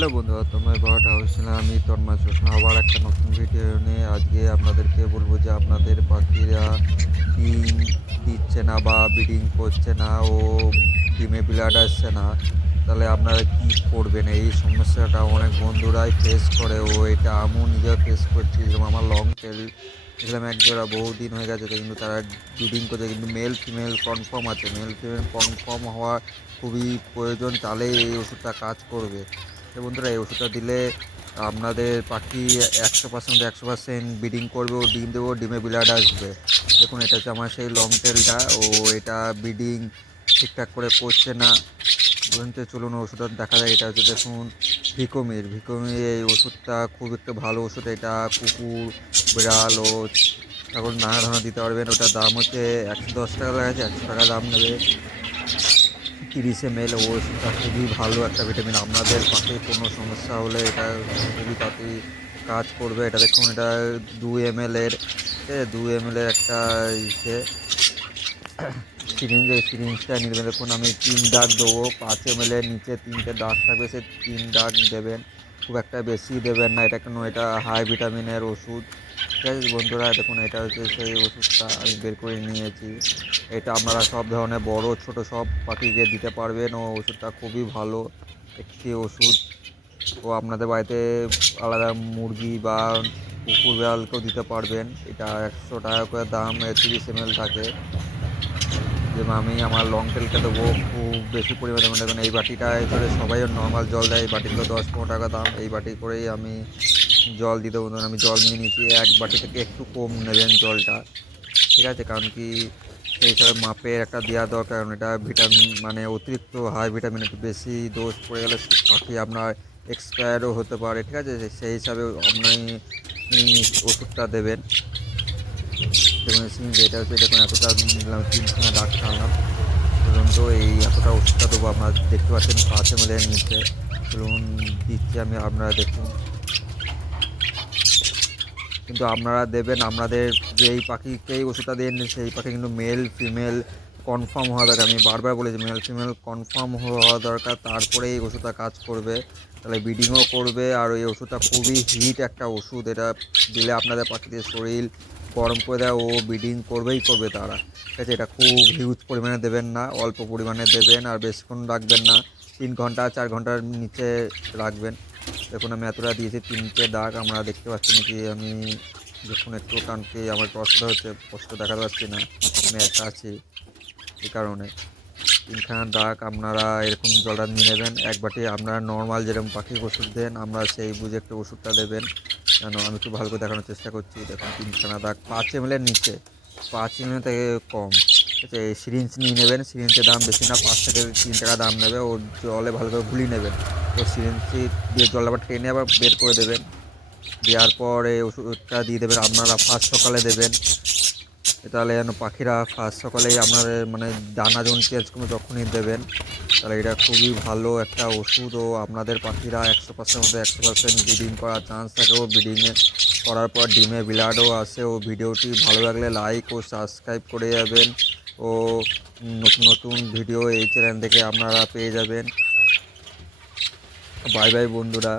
Hello বন্ধুরা, তোমরা বারোটা হয়েছিল আমি তন্ময় চোষণা আবার একটা নতুন ভিডিও নিয়ে আজকে আপনাদেরকে বলব যে আপনাদের পাখিরা ডিম দিচ্ছে না বা ব্রিডিং করছে না ও ডিমে ব্লাড আসছে না। তাহলে আপনারা কি করবেন? এই সমস্যাটা অনেক বন্ধুরাই ফেস করে। ও এটা আমিও নিজেও ফেস করছি। যেরকম আমার লং টেল দেখলাম এক জোড়া বহুদিন হয়ে গেছে কিন্তু তারা ব্রিডিং করছে। কিন্তু মেল ফিমেল কনফার্ম আছে। মেল ফিমেল কনফার্ম হওয়া খুবই প্রয়োজন। তাহলেই এই ওষুধটা কাজ করবে। তো বন্ধুরা, এই ওষুধটা দিলে আপনাদের পাখি একশো পার্সেন্ট একশো পার্সেন্ট ব্রিডিং করবে ও ডিম দেবো ডিমে বিলাড আসবে। দেখুন, এটা হচ্ছে আমার সেই লং টেলটা ও এটা ব্রিডিং ঠিকঠাক করে করছে না। বলুন তো, চলুন ওষুধটা দেখা যায়, এটা হচ্ছে দেখুন ভিকোমির। ভিকোমির এই ওষুধটা খুব একটা ভালো ওষুধ, এটা কুকুর, বিড়াল ও তখন নানা ধরনের দিতে পারবেন। ওটার দাম হচ্ছে একশো দশ টাকা লাগাচ্ছে একশো টাকা দাম নেবে। তিরিশ এম এল ওষুধটা খুবই ভালো একটা ভিটামিন আপনাদের পাশে কোনো সমস্যা হলে এটা খুবই তাড়াতাড়ি কাজ করবে। এটা দেখুন, এটা দু এম এর দু এম এর একটা ইসে। সিরিঞ্জ এই সিরিঞ্জটা নিলে দেখুন, আমি তিন দাগ দেবো। পাঁচ এম এর নিচে তিনটে দাগ থাকবে। সে তিন দাগ দেবেন। খুব একটা বেশি দেবেন না, এটা কেন, এটা হাই ভিটামিনের ওষুধ। ঠিক আছে বন্ধুরা, দেখুন, এটা হচ্ছে সেই ওষুধটা আমি বের করে নিয়েছি। এটা আপনারা সব ধরনের বড়, ছোট সব পাখিকে দিতে পারবেন। ও ওষুধটা খুবই ভালো একটি ওষুধ। ও আপনাদের বাড়িতে আলাদা মুরগি বা কুকুর বিড়ালকেও দিতে পারবেন। এটা একশো টাকা করে দাম তিরিশ এম থাকে। যেমন আমি আমার লং টেলকে দেবো খুব বেশি পরিমাণে মানে এই বাটিটায় করে সবাই নর্মাল জল দেয়। এই বাটিগুলো দশ পনেরো টাকা দাম। এই বাটি করেই আমি জল দিতে দেবো ধরুন আমি জল নিয়ে নিয়েছি। এক বাটি থেকে একটু কম নেবেন জলটা, ঠিক আছে? কারণ কি সেই হিসাবে মাপের একটা দেওয়া দরকার। কারণ এটা ভিটামিন মানে অতিরিক্ত হাই ভিটামিন একটু বেশি ডোজ পড়ে গেলে পাখি আপনার এক্সপায়ারও হতে পারে, ঠিক আছে? সেই হিসাবে আপনি ওষুধটা দেবেন। দেখুন সিরিঞ্জ এটা হচ্ছে, দেখুন, এতটা নিলাম তিনখানা ডাক খাওয়ালাম ধরুন তো এই এতটা ওষুধটা দেবো, আপনারা দেখতে পাচ্ছেন পাঁচ এম নিচে। ধরুন, দিচ্ছি আমি আপনারা দেখুন। কিন্তু আপনারা দেবেন, আপনাদের যেই পাখিকেই ওষুধটা দেন সেই পাখি কিন্তু মেল ফিমেল কনফার্ম হওয়া দরকার। আমি বারবার বলেছি মেল ফিমেল কনফার্ম হওয়া দরকার। তারপরে এই ওষুধটা কাজ করবে। তাহলে ব্রিডিংও করবে। আর এই ওষুধটা খুবই হিট একটা ওষুধ। এটা দিলে আপনাদের পাখিদের শরীর গরম করে দেয় ও ব্রিডিং করবেই করবে তারা। ঠিক আছে, এটা খুব হিউজ পরিমাণে দেবেন না, অল্প পরিমাণে দেবেন আর বেশিক্ষণ রাখবেন না। তিন ঘণ্টা, চার ঘণ্টার নিচে রাখবেন। দেখুন, আমি এতটা দিয়েছি, তিনটে দাগ, আমরা দেখতে পাচ্ছি নাকি আমি দেখুন একটু কারণকে আমার অসুবিধা হচ্ছে কষ্ট দেখাতে পারছি না, আমি একা আছি এই কারণে। তিনখানা দাগ আপনারা এরকম জলটা নিয়ে নেবেন, এক বাটি আপনারা নর্মাল যেরকম পাখি ওষুধ দেন, আমরা সেই বুঝে একটু ওষুধটা দেবেন। কেন? আমি একটু ভালো করে দেখানোর চেষ্টা করছি। দেখুন, তিনখানা দাগ পাঁচ এম নিচে। পাঁচ এম থেকে কম। ঠিক আছে সিরিঞ্জ নিয়ে নেবেন। সিরিঞ্জের দাম বেশি না, পাঁচ থেকে তিন টাকা দাম নেবে। ও জলে ভালো করে গুলিয়ে নেবেন। ও সিরিঞ্জটি দিয়ে জল আবার টেনে আবার বের করে দেবেন। দেওয়ার পর এই ওষুধটা দিয়ে দেবেন। আপনারা ফার্স্ট সকালে দেবেন। তাহলে যেন পাখিরা ফার্স্ট সকালেই আপনাদের মানে দানা যখন চেঞ্জ করবে তখনই দেবেন, তাহলে এটা খুবই ভালো একটা ওষুধ ও আপনাদের পাখিরা একশো পার্সেন্ট মধ্যে একশো পার্সেন্ট ব্রিডিং করার চান্স থাকে ও ব্রিডিংয়ে করার পর ডিমে বিলাডও আসে। ও ভিডিওটি ভালো লাগলে লাইক ও সাবস্ক্রাইব করে যাবেন। ও নতুন নতুন ভিডিও এই চ্যানেল থেকে আপনারা পেয়ে যাবেন। বাই বাই বন্ধুরা।